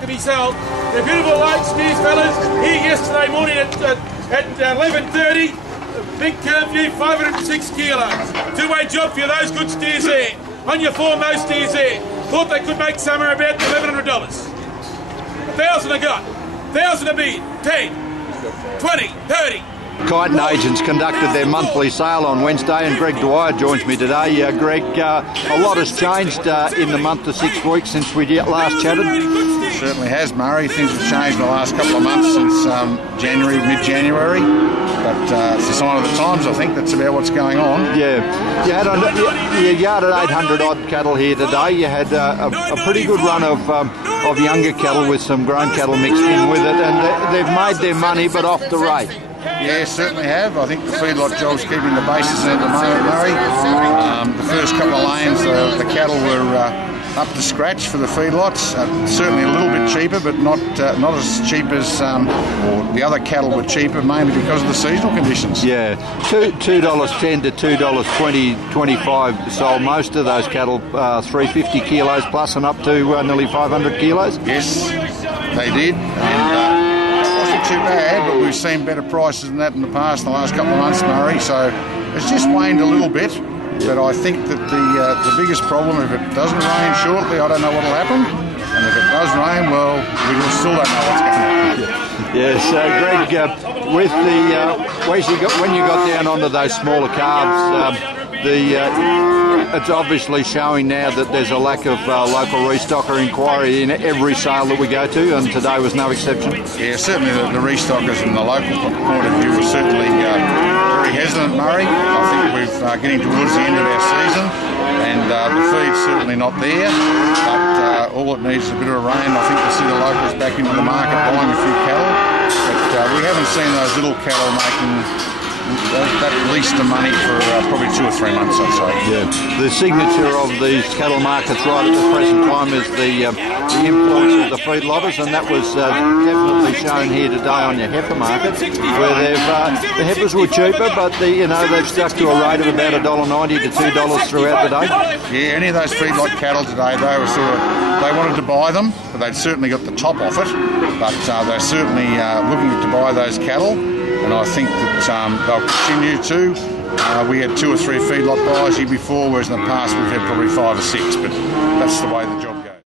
To be sold. They're beautiful white steers, fellas. Here yesterday morning at 11:30. Big curfew, 506 kilos. Two-way job for you, those good steers there. On your form, those steers there. Thought they could make somewhere about $1,100. 1,000 I got. 1,000 a bid. 10, 20, 30. Kyneton agents conducted their monthly sale on Wednesday, and Greg Dwyer joins me today. Greg, a lot has changed in the month to 6 weeks since we last chatted. It certainly has, Murray. Things have changed in the last couple of months since mid-January. But it's a sign of the times, I think. That's about what's going on. Yeah. You yarded 800 odd cattle here today. You had a pretty good run of younger cattle with some grown cattle mixed in with it, and they've made their money, but off the rate. Yeah, certainly have. I think the feedlot job's keeping the bases in at the moment, Murray. The first couple of lanes, the cattle were up to scratch for the feedlots. Certainly a little bit cheaper, but not as cheap as, or the other cattle were cheaper, mainly because of the seasonal conditions. Yeah, $2.10 to $2.25 sold most of those cattle, 350 kilos plus and up to nearly 500 kilos. Yes, they did. And, too bad, but we've seen better prices than that in the past, the last couple of months, Murray, so it's just waned a little bit. But I think that the biggest problem, if it doesn't rain shortly, I don't know what will happen, and if it does rain, well, we still don't know what's going to happen. Yes, Greg, with when you got down onto those smaller calves, it's obviously showing now that there's a lack of local restocker inquiry in every sale that we go to, and today was no exception. Yeah, certainly the restockers from the local point of view were certainly very hesitant, Murray. I think we're getting towards the end of our season, and the feed's certainly not there, but all it needs is a bit of rain. I think we'll see the locals back into the market buying a few cattle, but we haven't seen those little cattle making that least of money for probably 2 or 3 months, I'd say. Yeah. The signature of these cattle markets right at the present time is the influence of the feedlotters, and that was definitely shown here today on your heifer market, where the heifers were cheaper, but they've stuck to a rate of about $1.90 to $2 throughout the day. Yeah, any of those feedlot cattle today, they wanted to buy them, but they'd certainly got the top off it, but they're certainly looking to buy those cattle. And I think that they'll continue to. We had 2 or 3 feedlot buyers here before, whereas in the past we've had probably 5 or 6, but that's the way the job